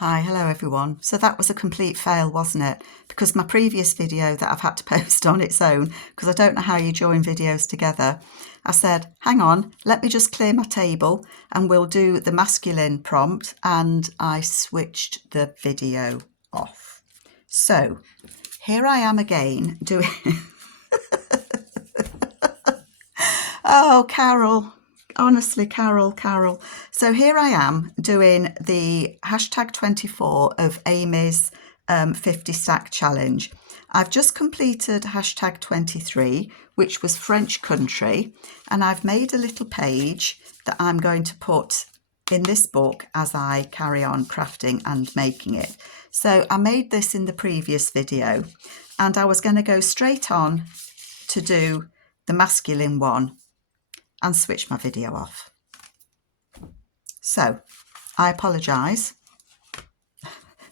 Hi, hello everyone. So that was a complete fail, wasn't it? Because my previous video that I've had to post on its own, because I don't know how you join videos together, I said, hang on, let me just clear my table and we'll do the masculine prompt, and I switched the video off. So here I am again doing... Oh, Carol. Honestly, Carol. So here I am doing the hashtag 24 of Amy's 50 stack challenge. I've just completed hashtag 23, which was French country, and I've made a little page that I'm going to put in this book as I carry on crafting and making it. So I made this in the previous video, and I was going to go straight on to do the masculine one and switch my video off. So I apologise.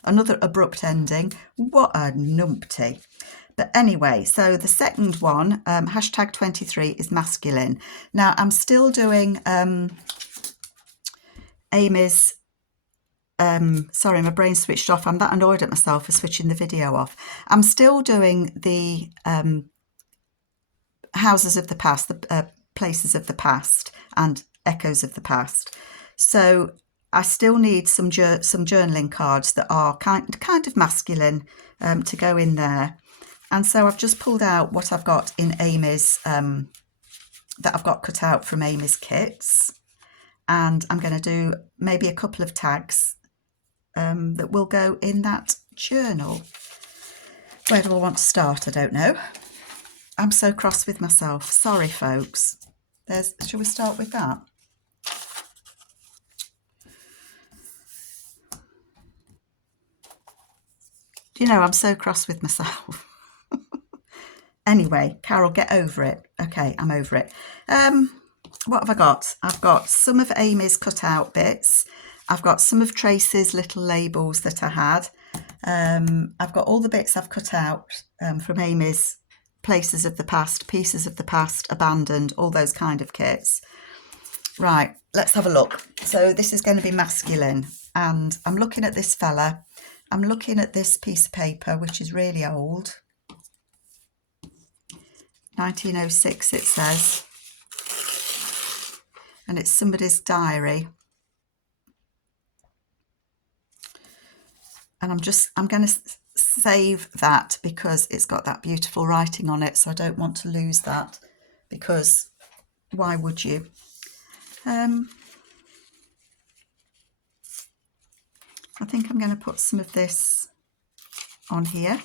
Another abrupt ending. What a numpty. But anyway, so the second one, hashtag 23, is masculine. Now I'm still doing Amy's, sorry, my brain switched off. I'm that annoyed at myself for switching the video off. I'm still doing the houses of the past, the places of the past and echoes of the past. So I still need some journaling cards that are kind of masculine to go in there. And so I've just pulled out what I've got in Amy's, that I've got cut out from Amy's kits. And I'm going to do maybe a couple of tags that will go in that journal. Where do I want to start? I don't know. I'm so cross with myself. Sorry, folks. Shall we start with that? You know, I'm so cross with myself. Anyway, Carol, get over it. Okay, I'm over it. What have I got? I've got some of Amy's cut out bits. I've got some of Tracy's little labels that I had. I've got all the bits I've cut out from Amy's places of the past, pieces of the past, abandoned, all those kind of kits. Right, let's have a look. So this is going to be masculine, and I'm looking at this fella. I'm looking at this piece of paper, which is really old. 1906 it says, and it's somebody's diary. And I'm going to save that because it's got that beautiful writing on it, so I don't want to lose that, because why would you? I think I'm going to put some of this on here.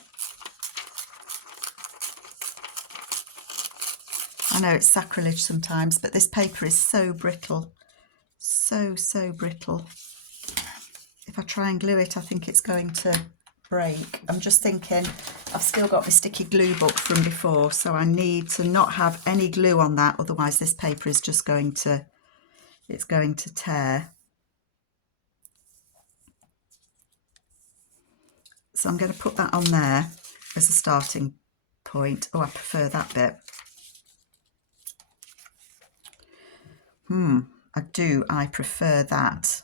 I know it's sacrilege sometimes, but this paper is so brittle, so brittle. If I try and glue it, I think it's going to break. I'm just thinking, I've still got my sticky glue book from before, so I need to not have any glue on that, otherwise this paper is just going to, it's going to tear. So I'm going to put that on there as a starting point. Oh, I prefer that bit. I prefer that.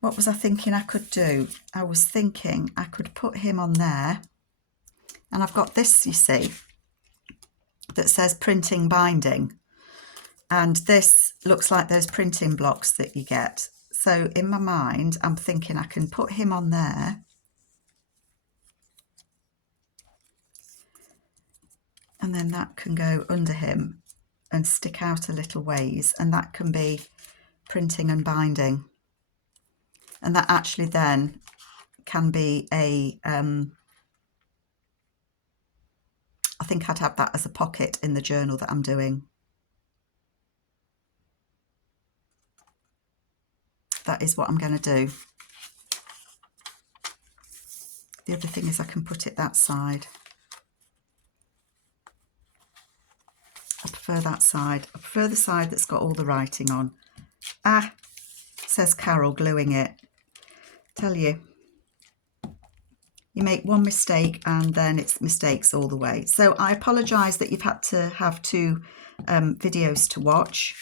What was I thinking I could do? I was thinking I could put him on there. And I've got this, you see, that says printing binding. And this looks like those printing blocks that you get. So in my mind, I'm thinking I can put him on there. And then that can go under him and stick out a little ways. And that can be printing and binding. And that actually then can be a, I think I'd have that as a pocket in the journal that I'm doing. That is what I'm going to do. The other thing is I can put it that side. I prefer that side. I prefer the side that's got all the writing on. Ah, says Carol, gluing it. Tell you, you make one mistake and then it's mistakes all the way. So I apologise that you've had to have two videos to watch.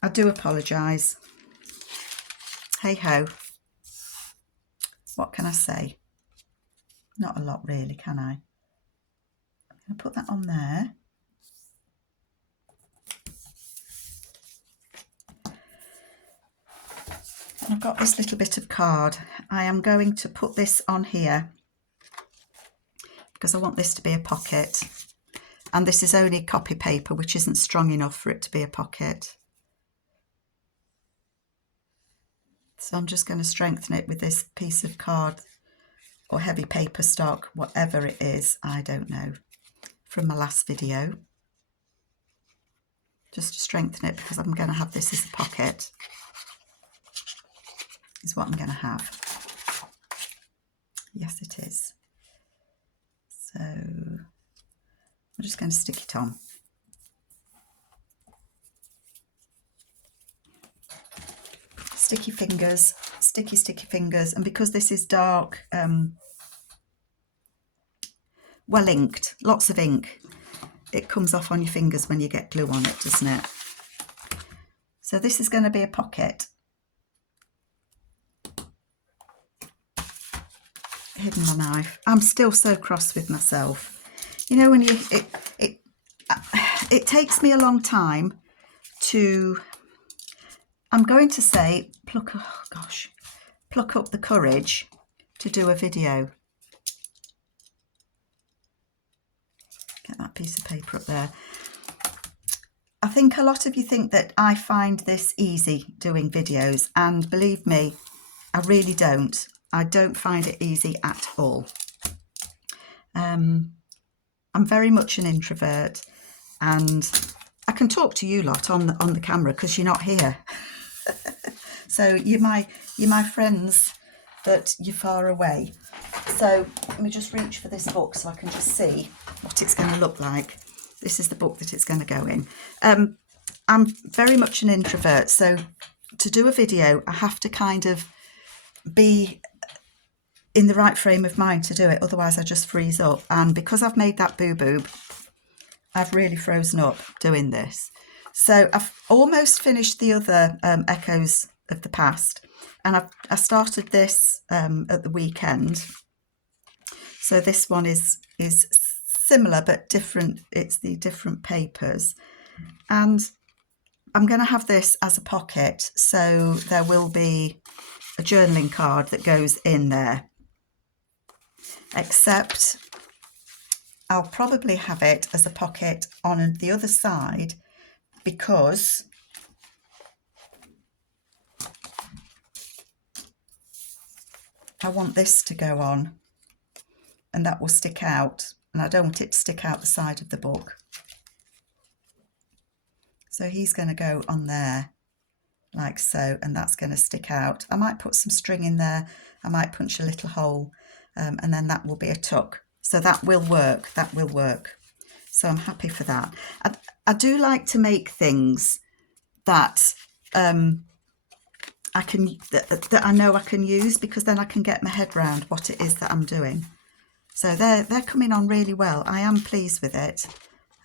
I do apologise. hey ho, what can I say? Not a lot really, can I? I'm going to put that on there. And I've got this little bit of card. I am going to put this on here because I want this to be a pocket. And this is only copy paper, which isn't strong enough for it to be a pocket. So I'm just going to strengthen it with this piece of card or heavy paper stock, whatever it is, I don't know, from my last video. Just to strengthen it because I'm going to have this as a pocket, is what I'm going to have. Yes, it is. So I'm just going to stick it on. Sticky fingers, sticky fingers. And because this is dark, well inked, lots of ink, it comes off on your fingers when you get glue on it, doesn't it? So this is going to be a pocket. Hidden my knife. I'm still so cross with myself. You know, when you it takes me a long time to, I'm going to say, pluck up the courage to do a video. Get that piece of paper up there. I think a lot of you think that I find this easy doing videos, and believe me, I really don't. I don't find it easy at all. I'm very much an introvert, and I can talk to you lot on the camera because you're not here. So you're my friends, but you're far away. So let me just reach for this book so I can just see what it's going to look like. This is the book that it's going to go in. I'm very much an introvert, so to do a video, I have to kind of be in the right frame of mind to do it. Otherwise, I just freeze up. And because I've made that boo-boob, I've really frozen up doing this. So I've almost finished the other Echoes of the Past, and I started this at the weekend. So this one is similar but different. It's the different papers, and I'm going to have this as a pocket. So there will be a journaling card that goes in there, except I'll probably have it as a pocket on the other side because I want this to go on and that will stick out, and I don't want it to stick out the side of the book. So he's going to go on there like so, and that's going to stick out. I might put some string in there, I might punch a little hole, and then that will be a tuck. So that will work, that will work. So I'm happy for that. I do like to make things that that I know I can use, because then I can get my head around what it is that I'm doing. So they're coming on really well. I am pleased with it.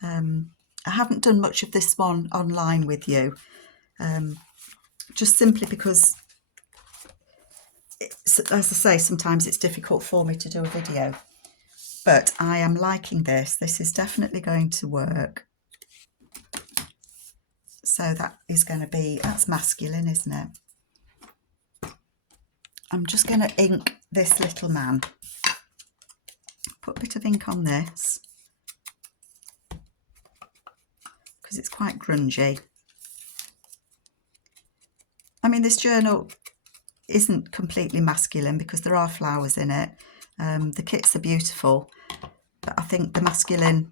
I haven't done much of this one online with you, just simply because, as I say, sometimes it's difficult for me to do a video. But I am liking this. This is definitely going to work. So that is going to be, that's masculine, isn't it? I'm just going to ink this little man. Put a bit of ink on this because it's quite grungy. I mean, this journal isn't completely masculine because there are flowers in it. The kits are beautiful, but I think the masculine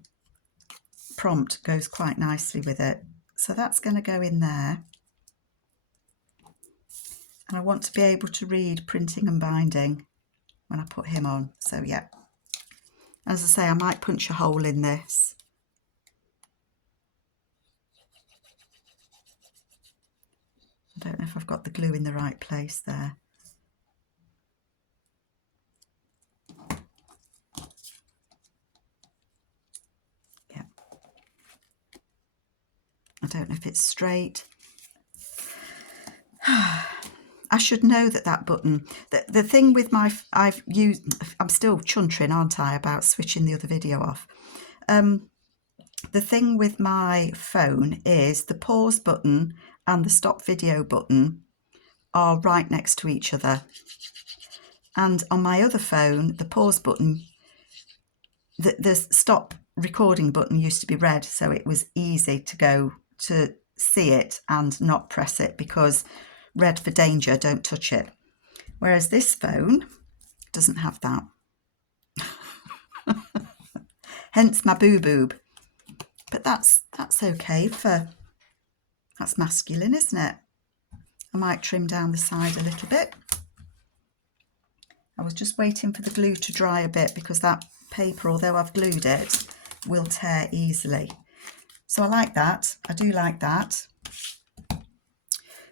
prompt goes quite nicely with it. So that's going to go in there. And I want to be able to read printing and binding when I put him on. So yeah, as I say, I might punch a hole in this. I don't know if I've got the glue in the right place there. Yeah. I don't know if it's straight. I should know that button. The thing with I'm still chuntering, aren't I, about switching the other video off. The thing with my phone is the pause button and the stop video button are right next to each other. And on my other phone, the pause button, the stop recording button used to be red, so it was easy to go to see it and not press it, because red for danger, don't touch it. Whereas this phone doesn't have that. Hence my boo-boob. But that's okay that's masculine, isn't it? I might trim down the side a little bit. I was just waiting for the glue to dry a bit, because that paper, although I've glued it, will tear easily. So I like that. I do like that.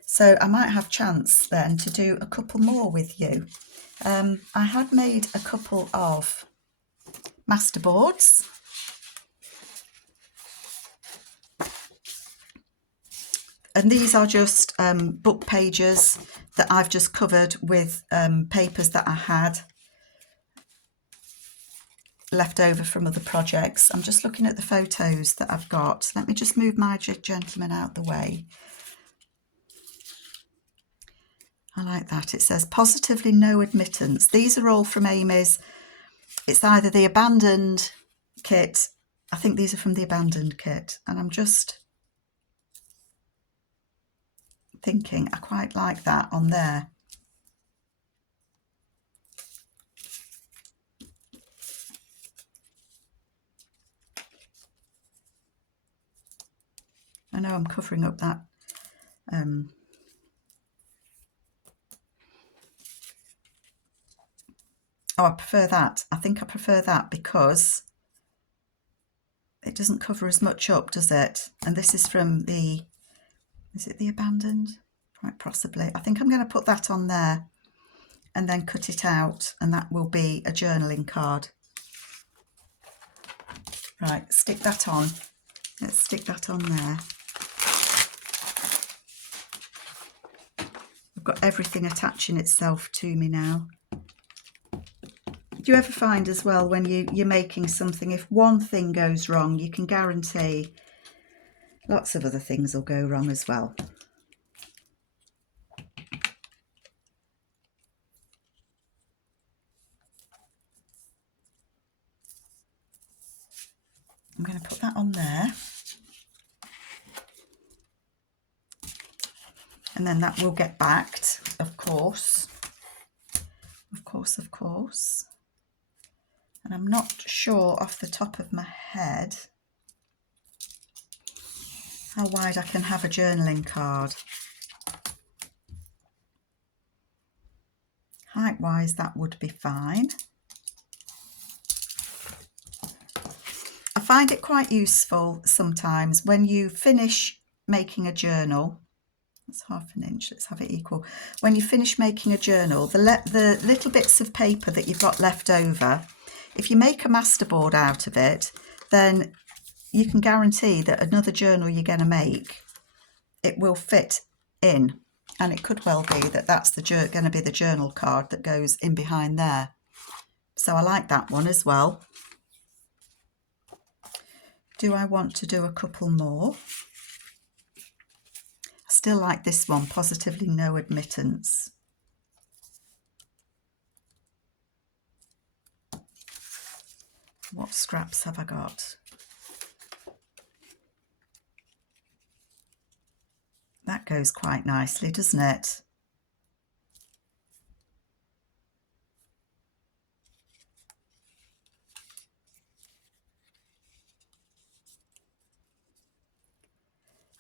So I might have chance then to do a couple more with you. I had made a couple of Masterboards. And these are just book pages that I've just covered with papers that I had left over from other projects. I'm just looking at the photos that I've got. Let me just move my gentleman out the way. I like that. It says positively no admittance. These are all from Amy's. It's either the abandoned kit. I think these are from the abandoned kit. And I'm just thinking I quite like that on there. I know I'm covering up that oh, I prefer that. I think I prefer that because it doesn't cover as much up, does it? And this is from the, is it the abandoned? Quite possibly. I think I'm going to put that on there and then cut it out, and that will be a journaling card. Right, stick that on. Let's stick that on there. I've got everything attaching itself to me now. Do you ever find as well when you're making something, if one thing goes wrong, you can guarantee lots of other things will go wrong as well. I'm going to put that on there. And then that will get backed, of course. Of course, of course. And I'm not sure off the top of my head how wide I can have a journaling card. Height-wise, that would be fine. I find it quite useful sometimes when you finish making a journal. That's 1/2 inch, let's have it equal. When you finish making a journal, the little bits of paper that you've got left over, if you make a masterboard out of it, then you can guarantee that another journal you're going to make, it will fit in. And it could well be that that's going to be the journal card that goes in behind there. So I like that one as well. Do I want to do a couple more? I still like this one, positively no admittance. What scraps have I got? That goes quite nicely, doesn't it?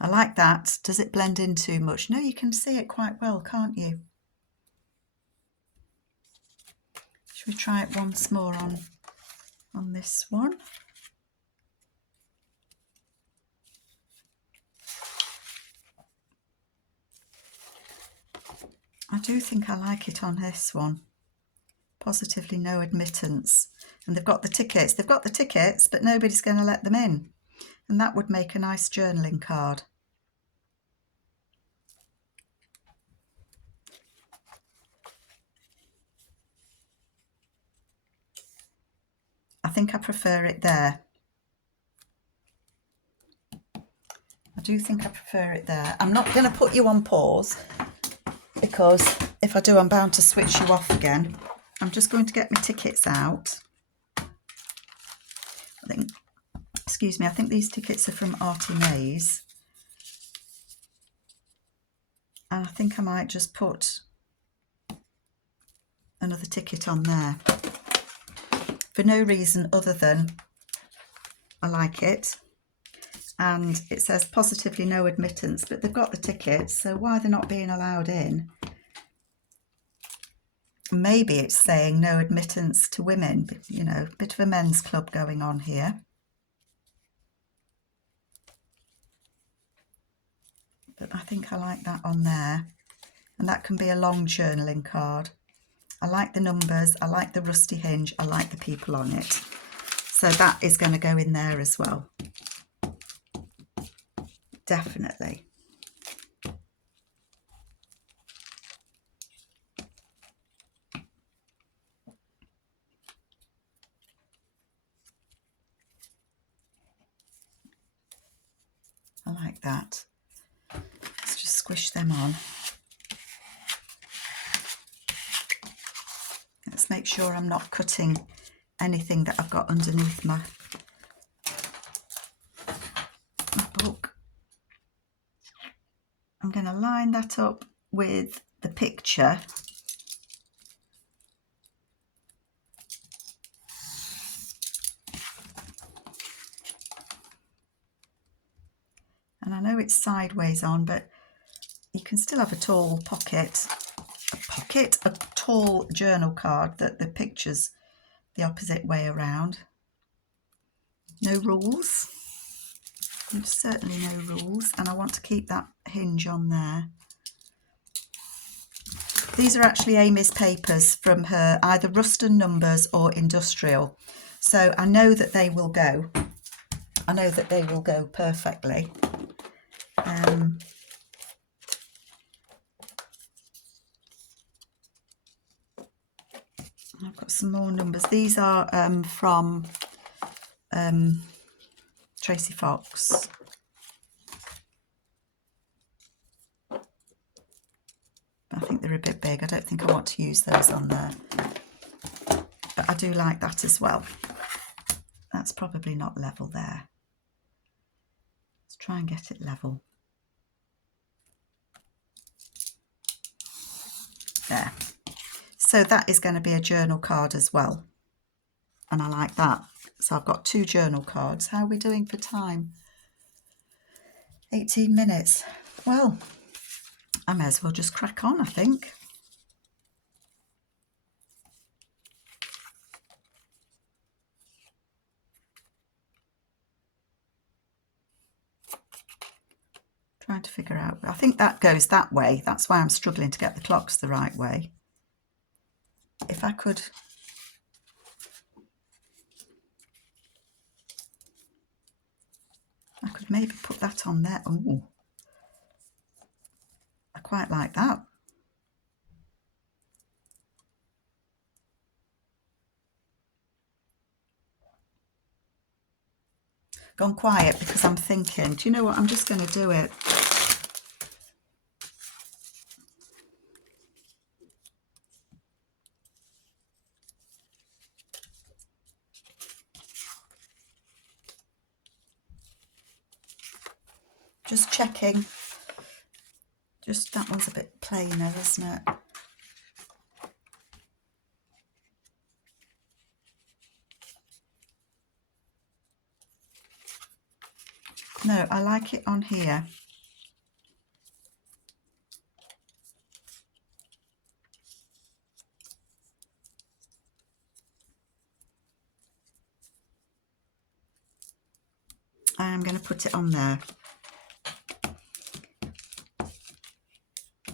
I like that. Does it blend in too much? No, you can see it quite well, can't you? Should we try it once more on this one? I do think I like it on this one. Positively no admittance. And they've got the tickets. They've got the tickets, but nobody's going to let them in. And that would make a nice journaling card. think I prefer it there. I do think I prefer it there. I'm not going to put you on pause because if I do, I'm bound to switch you off again. I'm just going to get my tickets out. I think, excuse me, I think these tickets are from Artie Mays. And I think I might just put another ticket on there for no reason other than I like it. And it says positively no admittance, but they've got the tickets, so why they're not being allowed in? Maybe it's saying no admittance to women, you know, a bit of a men's club going on here. But I think I like that on there. And that can be a long journaling card. I like the numbers, I like the rusty hinge, I like the people on it. So that is going to go in there as well. Definitely. I like that. Let's just squish them on. Let's make sure I'm not cutting anything that I've got underneath my book. I'm going to line that up with the picture. And I know it's sideways on, but you can still have a tall pocket, a tall journal card that the picture's the opposite way around. No rules. There's certainly no rules, and I want to keep that hinge on there. These are actually Amy's papers from her either Ruston Numbers or Industrial. So I know that they will go. I know that they will go perfectly. I've got some more numbers. These are from Tracy Fox. I think they're a bit big. I don't think I want to use those on there. But I do like that as well. That's probably not level there. Let's try and get it level. There. So that is going to be a journal card as well. And I like that. So I've got 2 journal cards. How are we doing for time? 18 minutes. Well, I may as well just crack on, I think. Trying to figure out. I think that goes that way. That's why I'm struggling to get the clocks the right way. If I could... I could maybe put that on there. Oh, I quite like that. Gone quiet because I'm thinking, do you know what? I'm just going to do it. Just checking. Just that one's a bit plainer, isn't it? No, I like it on here. I'm going to put it on there.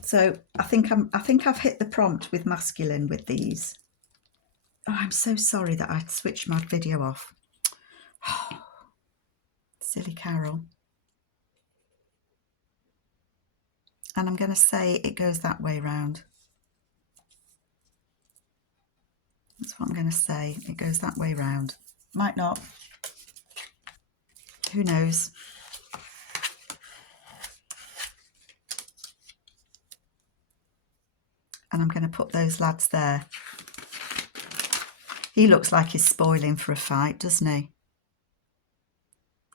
So I think I've hit the prompt with masculine with these. Oh, I'm so sorry that I switched my video off. Silly Carol. And I'm going to say it goes that way round. That's what I'm going to say. It goes that way round. Might not. Who knows? And I'm going to put those lads there. He looks like he's spoiling for a fight, doesn't he?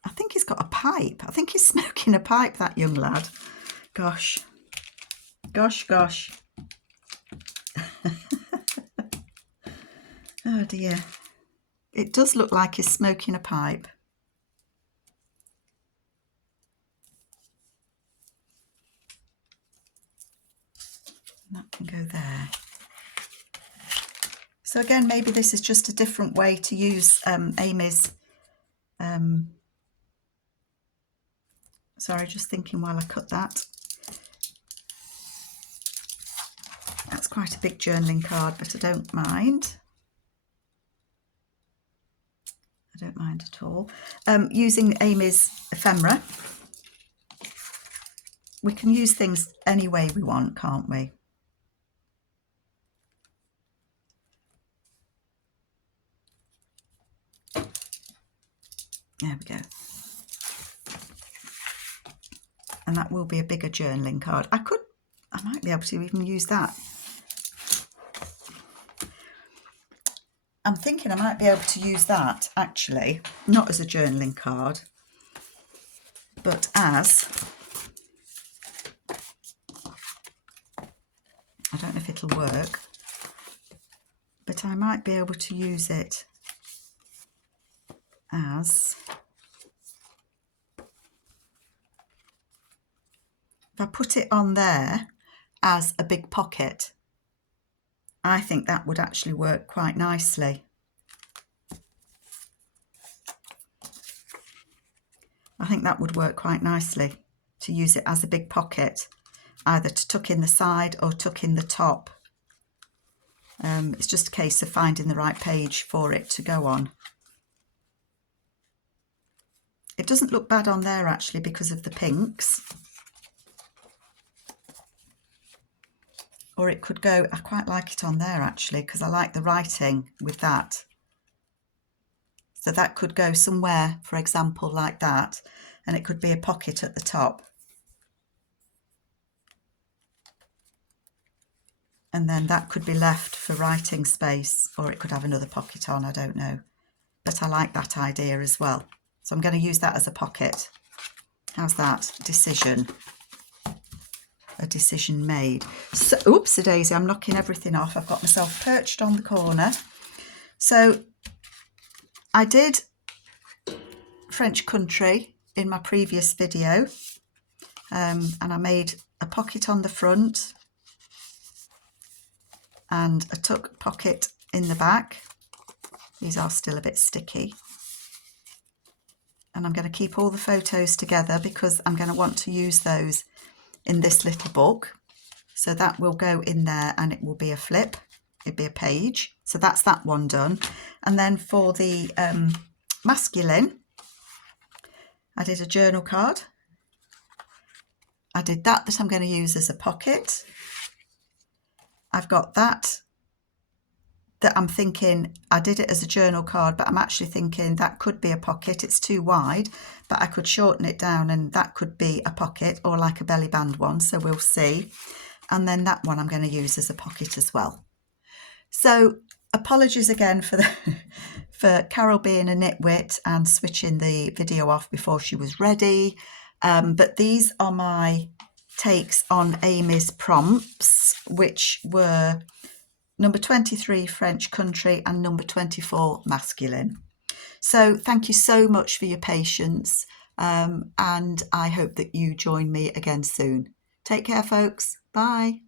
I think he's got a pipe. I think he's smoking a pipe, that young lad. Gosh. Gosh, gosh. Oh dear. It does look like he's smoking a pipe. That can go there. So again, maybe this is just a different way to use Amy's. Sorry, just thinking while I cut that. That's quite a big journaling card, but I don't mind. I don't mind at all. Using Amy's ephemera. We can use things any way we want, can't we? There we go. And that will be a bigger journaling card. I might be able to even use that. I'm thinking I might be able to use that actually, not as a journaling card, but as, I don't know if it'll work, but I might be able to use it as, if I put it on there as a big pocket, I think that would actually work quite nicely. I think that would work quite nicely to use it as a big pocket, either to tuck in the side or tuck in the top. It's just a case of finding the right page for it to go on. It doesn't look bad on there actually because of the pinks. Or it could go, I quite like it on there actually because I like the writing with that. So that could go somewhere, for example, like that, and it could be a pocket at the top. And then that could be left for writing space, or it could have another pocket on, I don't know. But I like that idea as well. So I'm going to use that as a pocket. How's that? Decision. A decision made. So, oopsie daisy, I'm knocking everything off. I've got myself perched on the corner. So I did French country in my previous video, and I made a pocket on the front and a tuck pocket in the back. These are still a bit sticky. And I'm going to keep all the photos together because I'm going to want to use those in this little book. So that will go in there and it will be a flip. It'd be a page. So that's that one done. And then for the masculine, I did a journal card. I did that I'm going to use as a pocket. I've got that I'm thinking I did it as a journal card, but I'm actually thinking that could be a pocket. It's too wide, but I could shorten it down and that could be a pocket or like a belly band one. So we'll see. And then that one I'm going to use as a pocket as well. So apologies again for for Carol being a nitwit and switching the video off before she was ready. But these are my takes on Amy's prompts, which were number 23 French country and number 24 masculine. So thank you so much for your patience, and I hope that you join me again soon. Take care, folks. Bye.